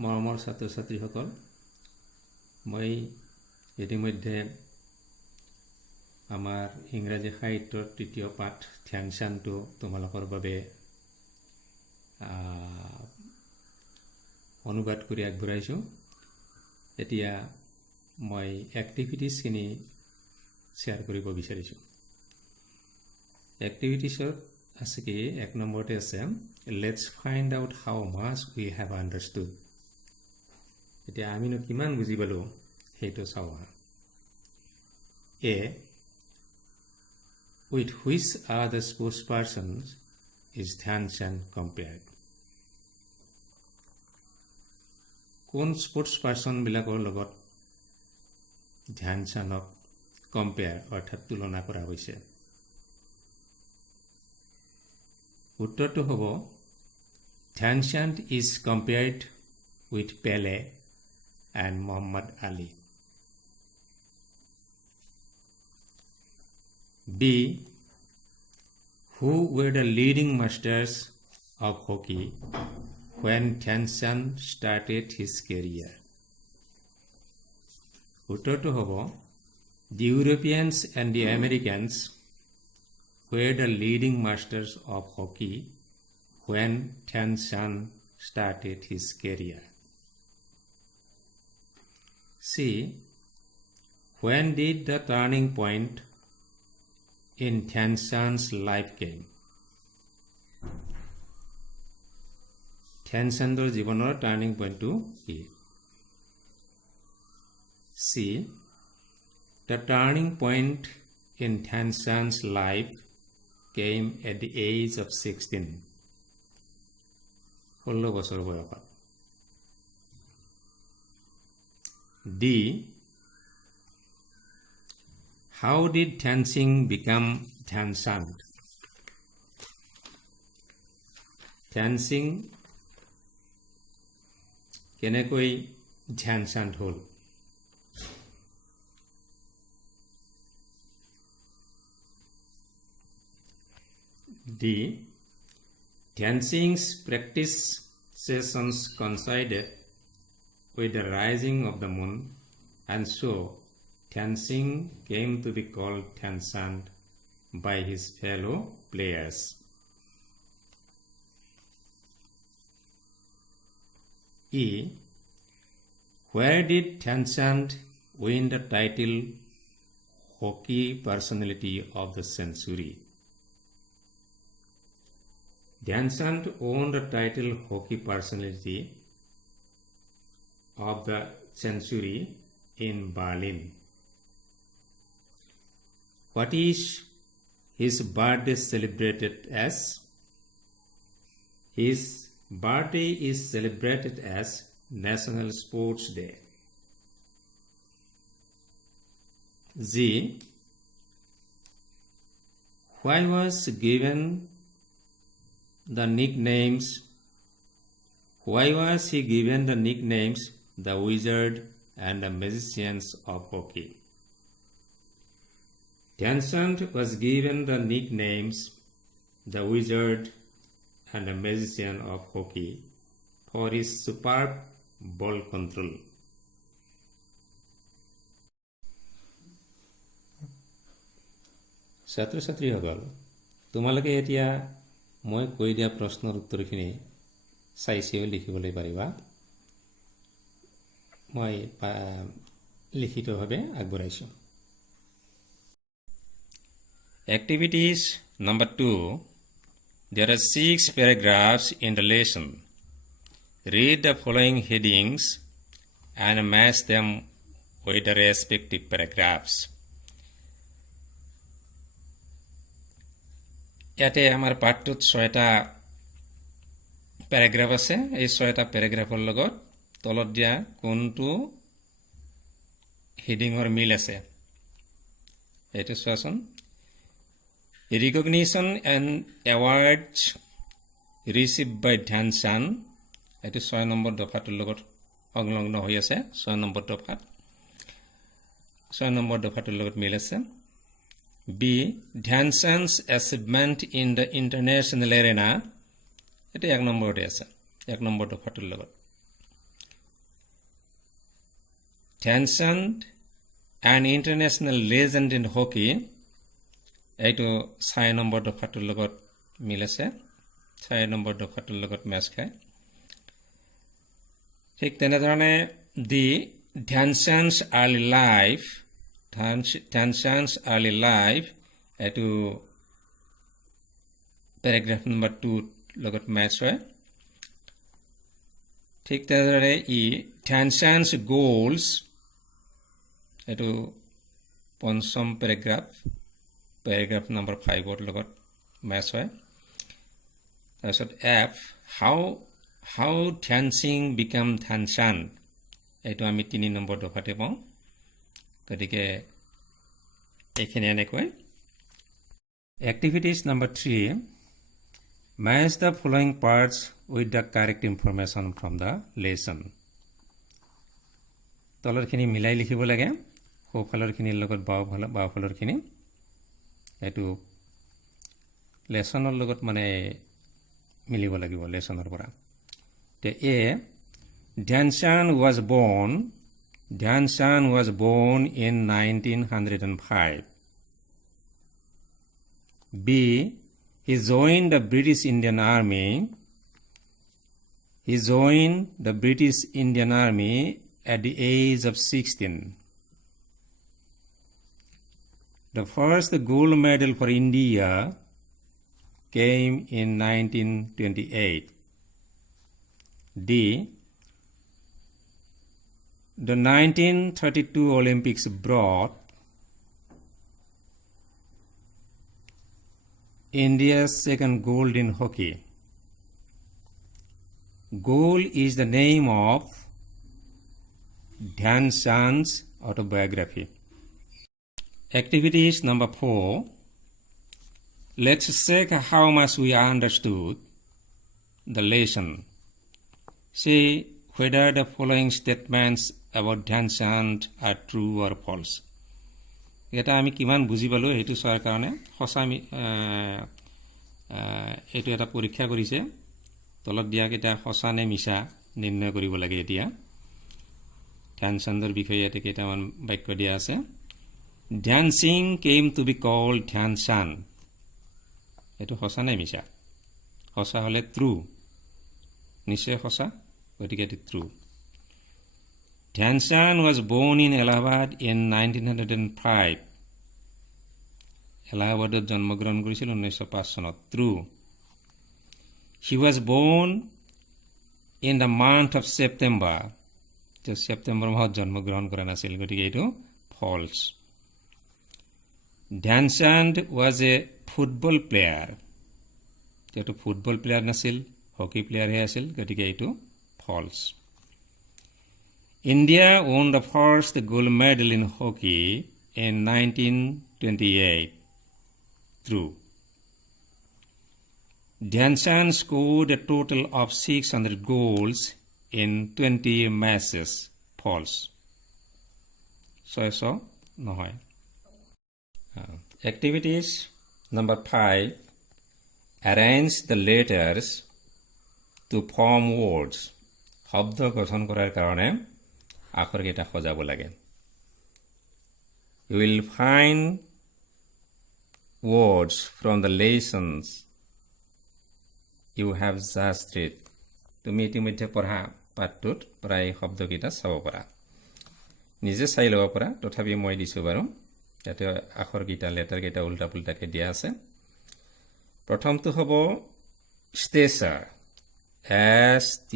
মৰমৰ ছাত্ৰ ছাত্ৰীসকল, মই ইতিমধ্যে আমাৰ ইংৰাজী সাহিত্যৰ তৃতীয় পাঠ ধ্যানচান্দটো তোমালোকৰ বাবে অনুবাদ কৰি আগবঢ়াইছোঁ। এতিয়া মই এক্টিভিটিছখিনি শ্বেয়াৰ কৰিব বিচাৰিছোঁ। এক্টিভিটিছত আছে কি, 1 নম্বৰতে আছে let's find out how much we have understood. এতিয়া আমিনো কিমান বুজি পালোঁ সেইটো চাওঁ হা। Uh, with which are the sports persons is Dhyanchand compared. কোন স্পৰ্টছ পাৰ্চনবিলাকৰ লগত ধ্যানচান্দক কম্পেয়াৰ অৰ্থাৎ তুলনা কৰা হৈছে? উত্তৰটো হ'ব Dhyanchand is compared with Pele and Muhammad Ali. B, who were the leading masters of hockey when Dhyancand started his career? উত্তৰটো হ'ব the Europeans and the Americans were the leading masters of hockey when Dhyancand started his career. C, when did the turning point in Dhyancand's life came? ধ্যানচান্দৰ জীৱনৰ turning পইণ্টটো কি? C, the turning point in Dhyancand's life came at the age of 16. 16 বছৰ বয়সত। D, how did Dhyancand become Dhyancand? Dhyancand কেনেকৈ ধ্যানচান্দ হ'ল? D, Dhyancand's practice sessions coincided with the rising of the moon, and so Dhyancand came to be called Dhyancand by his fellow players. E, where did Dhyancand win the title Hockey Personality of the Century? Dhyancand won the title Hockey Personality of the Century in Berlin. What is his birthday celebrated as? His birthday is celebrated as National Sports Day. Z, why was he given the nicknames the Wizard and the Magicians of Hockey? Dhyancand was given the nicknames the Wizard and the Magician of Hockey for his superb ball control. ছাত্ৰ ছাত্ৰীসকল, তোমালোকে এতিয়া মই কৈ দিয়া প্ৰশ্নৰ উত্তৰখিনি চাইছেও লিখিবলৈ পাৰিবা। মই লিখিতভাৱে আগবঢ়াইছোঁ। Activities number 2. There are 6 paragraphs in the lesson. Read the following headings and match them with the respective paragraphs. ইয়াতে আমাৰ পাঠটোত 6টা প্যাৰাগ্ৰাফ আছে। এই 6টা প্যাৰাগ্ৰাফৰ লগত তলত দিয়া কোনটো হেডিঙৰ মিল আছে এইটো চোৱাচোন। Recognition and awards received by Dhyancand, এইটো 6 নম্বৰ দফাটোৰ লগত সংলগ্ন হৈ আছে। 6 নম্বৰ দফাটোৰ লগত মিল আছে। B, Dhyancand's achievement in the international arena, এটা 1 নম্বৰতে আছে, 1 নম্বৰ দফাটোৰ লগত। Dhyan Chand an international legend in hockey এইটো 6 নম্বৰ দফাটোৰ লগত মিল আছে 6 নম্বৰ দফাটোৰ লগত মেচ খায় ঠিক তেনেধৰণে দি ধ্যানচান্দ's early life এইটো paragraph number 2 লগত মেচ হয় ঠিক তেনেদৰে ধ্যানচান্দ's goals এইটো পঞ্চম paragraph number 5 ৰ লগত মেচ হয় তাৰপিছত F how Dhyan Singh become Dhyanchand এইটো আমি 3 নম্বৰ দফাতে পাওঁ গতিকে এইখিনি এনেকৈ activities number 3 match the following parts with the correct information from the lesson তলৰখিনি মিলাই লিখিব লাগে সোঁফালৰখিনিৰ লগত বাওঁফালৰখিনি এইটো লেসনৰ লগত মানে মিলিব লাগিব লেসনৰ পৰা তে এ Dhyanchand was born in 1905 B he joined the British Indian Army at the age of 16 The first gold medal for India came in 1928. D. The 1932 Olympics brought India's second gold in hockey. Gold is the name of Dhyanchand's autobiography. Activities number 4. Let's check how much we understood the lesson. See whether the following statements about Dhyanchand are true or false. এটা আমি কিমান বুজি পালো হেতু চোৱাৰ কাৰণে হসা এটো এটা পৰীক্ষা কৰিছে তলত দিয়া কেটা হসা নে মিছা নিৰ্ণয় কৰিব লাগে এতিয়া ধ্যানচান্দৰ বিষয়ে এটা কেটামান বাক্য দিয়া আছে Dhyan Singh came to be called Dhyanchand. এটো হসা নে মিছা হসা হলে true নিশ্চয় হসা গতিকে এটো true Dhyanchand was born in Allahabad in 1905 Allahabadত জন্মগ্ৰহণ কৰিছিল 1905 চনত true He was born in the month of September তো সেপ্টেম্বৰ মাহত জন্মগ্ৰহণ কৰা নাছিল গতিকে এটো false Dhyanchand was a football player. যেটো ফুটবল প্লেয়ার নাছিল হকি প্লেয়ার হে আছিল গতিকে এটো false. India won the first gold medal in hockey in 1928. True. Dhyanchand scored a total of 600 goals in 20 matches. False. So নহয় Activities number 5 Arrange the letters to form words শব্দ গঠন কৰাৰ কাৰণে আখৰ কেইটা সজাব লাগে You will find words from the lessons you have just read তুমি ইতিমধ্যে পঢ়া পাঠটোত প্ৰায় শব্দ কেইটা চাব পাৰা নিজে চাই লব পাৰা তথাপি মই দিছো বাৰু যাতে আখৰ কেইটা লেটাৰ কেইটা উল্টা পুল্টাকে দিয়া আছে প্ৰথমটো হ'ব stature S T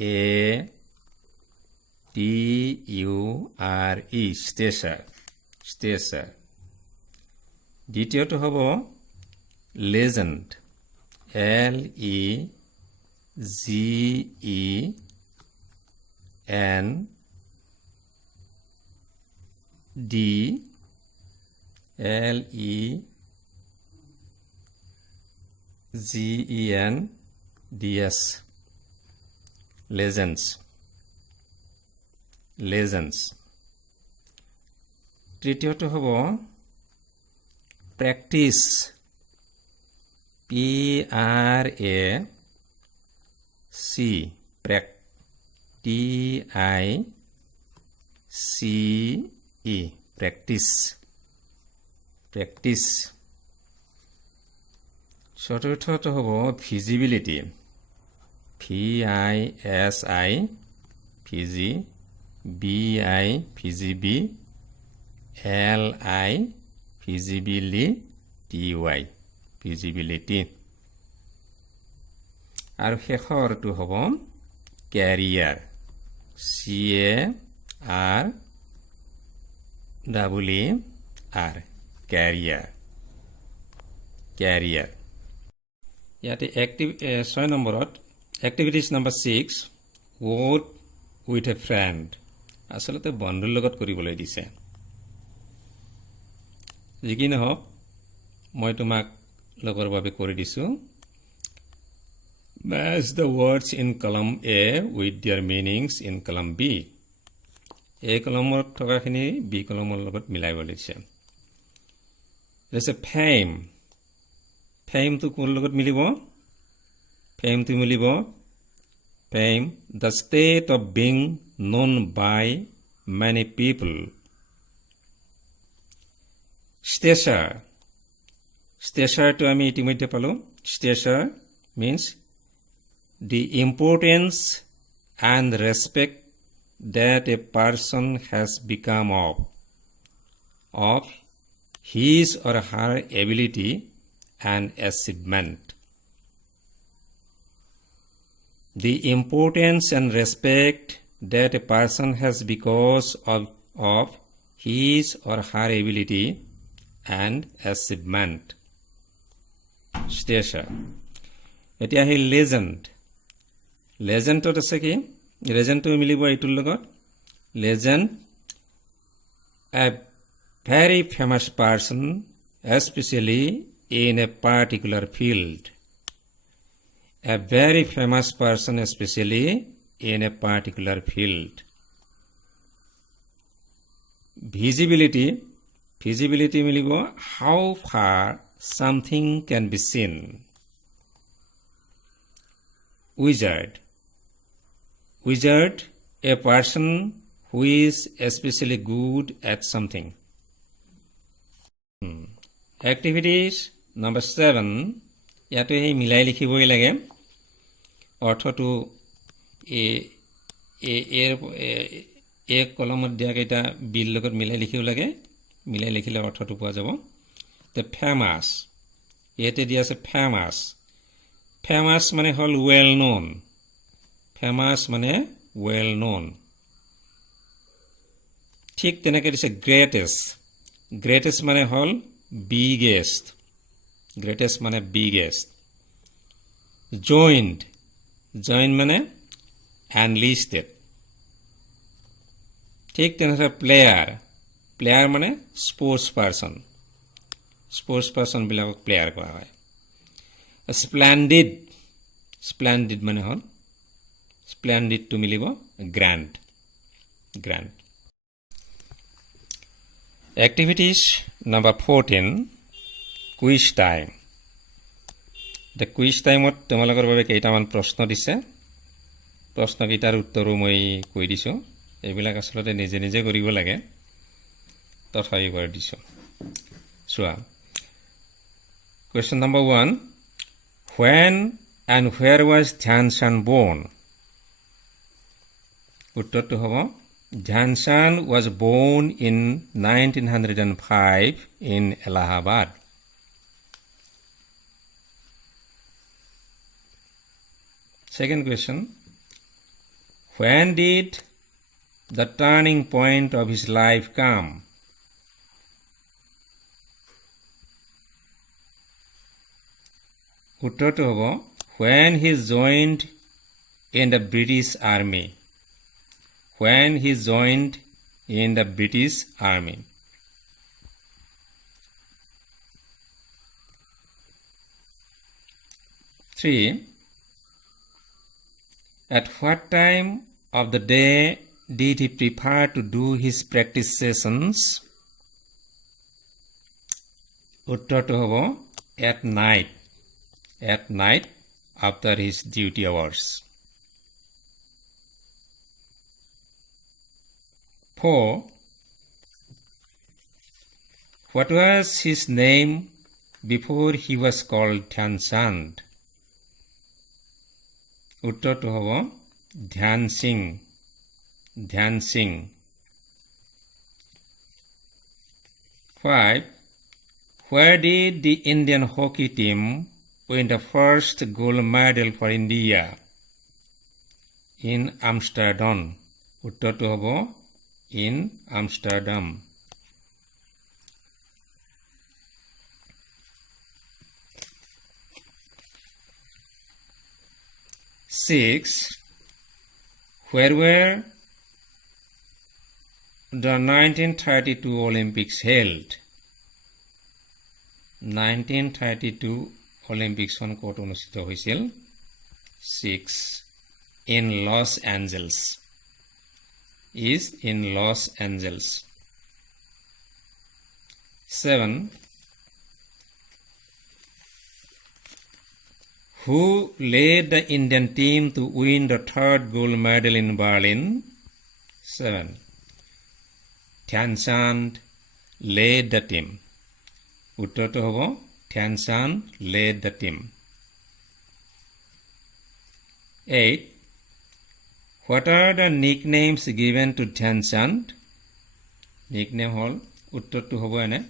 A T U R E stature দ্বিতীয়টো হ'ব legend L E G E N D L E G E N D S legends তৃতীয়টো হ'ব practice P R A C T I CE practice চতুৰ্থটো হ'ব feasibility VISI feasibility feasibility আৰু শেষৰটো হ'ব career career ইয়াতে active 6 নম্বৰত activities number 6 work with a friend আসলতে বন্ধুৰ লগত কৰিবলৈ দিছে যিকি নহওক মই তোমাক লগৰ বাবে কৰি দিছো match the words in column A with their meanings in column B A column থকাখিনি B column লগত মিলাইব লাগিছে there's a fame to কোন লগত মিলিব fame to মিলিব fame the state of being known by many people stature to আমি ইতিমধ্যে পালো stature means the importance and respect that a person has become of his or her ability and achievement. The importance and respect that a person has because of his or her ability and achievement. Stature. এতিয়া হি লেজেণ্ডত আছে কি লেজেণ্ডটো মিলিব এইটোৰ লগত legend A very famous person especially in a particular field a very famous person especially in a particular field visibility মিলিব how far something can be seen wizard a person who is especially good at something activities number 7 ইয়াতে এই মিলাই লিখিবই লাগে অৰ্থটো এ কলমত দিয়া কেইটা বিল লগত মিলাই লিখিব লাগে মিলাই লিখিলে অৰ্থটো পোৱা যাব তে ফেমাছ ইয়াতে দিয়া আছে ফেমাছ মানে হল well known ফেমাছ মানে well known ঠিক তেনেকৈ দিছে গ্ৰেটেষ্ট মানে হল biggest মানে biggest joined মানে enlisted ঠিক তেনেকৈ প্লেয়াৰ মানে স্পৰ্টছ পাৰ্চন বিলাকক প্লেয়াৰ কোৱা হয় splendid মানে হল splendid to মিলিব grand activities number 14 quiz time the quiz time ত তোমালোকৰ বাবে কেইটামান প্ৰশ্ন দিছে প্ৰশ্ন কেইটাৰ উত্তৰো মই কৈ দিছো এইবিলাক আসলতে নিজে কৰিব লাগে তথাপি কৰি দিছো চোৱা question number 1 when and where was Dhyan Chand born উত্তৰটো হ'ব Dhyan Chand was born in 1905 in Allahabad. Second question. When did the turning point of his life come? উত্তৰটো হ'ব when he joined in the British Army. When he joined in the British Army. Three. At what time of the day did he prefer to do his practice sessions? উত্তৰটো হ'ব at night after his duty hours. 4. What was his name before he was called Dhyan Chand? Uttor hobo Dhyan Singh. Dhyan Singh. 5. Where did the Indian hockey team win the first gold medal for India? In Amsterdam. Uttor hobo in Amsterdam. 6. Where were the 1932 Olympics held? 1932 Olympics on ক'ত অনুষ্ঠিত হৈছিল? 6. In Los Angeles. Is in Los Angeles. 7. Who led the Indian team to win the third gold medal in Berlin? 7. Dhyan Chand led the team. Uttor hobo Dhyan Chand led the team. 8. What are the nicknames given to Dhyan Chand? Nickname hall uttor hobo ene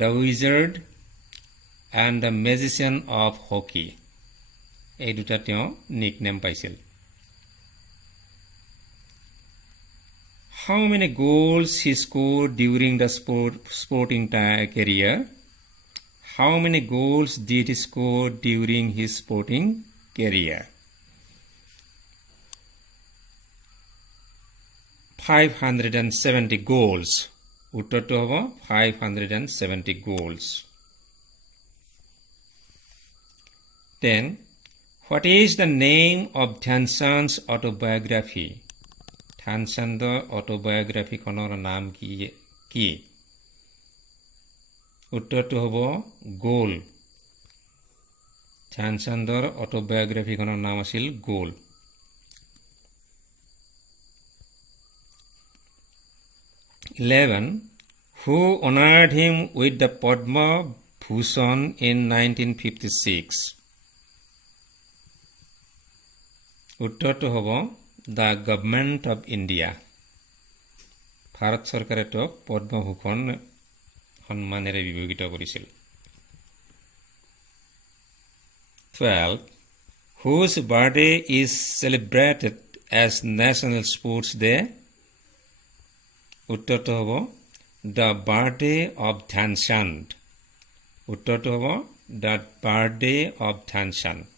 the Wizard and the Magician of Hockey. এই দুটা তেওঁ nickname পাইছিল. How many goals he scored during the sporting career? How many goals did he score during his sporting career? 570 goals. উত্তৰটো হ'ব 570 goals. 10. What is the name of Dhyan Chand's autobiography? Dhyan Chand's autobiography খনৰ নাম কি? উত্তৰটো হ'ব গোল. Dhyan Chand's autobiography খনৰ নাম আছিল গোল. 11. Who honored him with the Padma Bhushan in 1956? উত্তৰটো হ'ব the government of India. Bharat চৰকাৰে তেওঁক পদ্মভূষণ সন্মানেৰে বিভূষিত কৰিছিল. 12. Whose birthday is celebrated as National Sports Day? উত্তৰটো হ'ব দ্য বাৰ্থডে অফ ধ্যান চান্দ. উত্তৰটো হ'ব দ্য বাৰ্থডে অফ ধ্যান চান্দ.